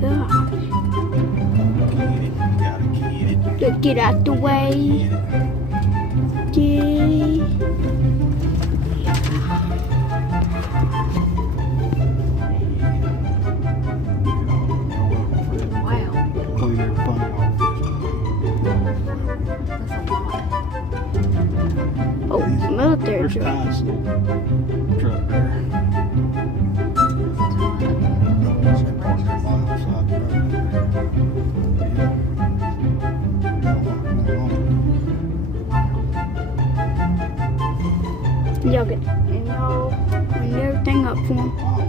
Gosh. Get out the way. Gee. Wow. Clean everything off. That's a lot. Oh, military There's truck. Ty's truck there. It's parked right outside the road. Yeah. Got one going on. Y'all get and y'all clean everything up for him. Wow.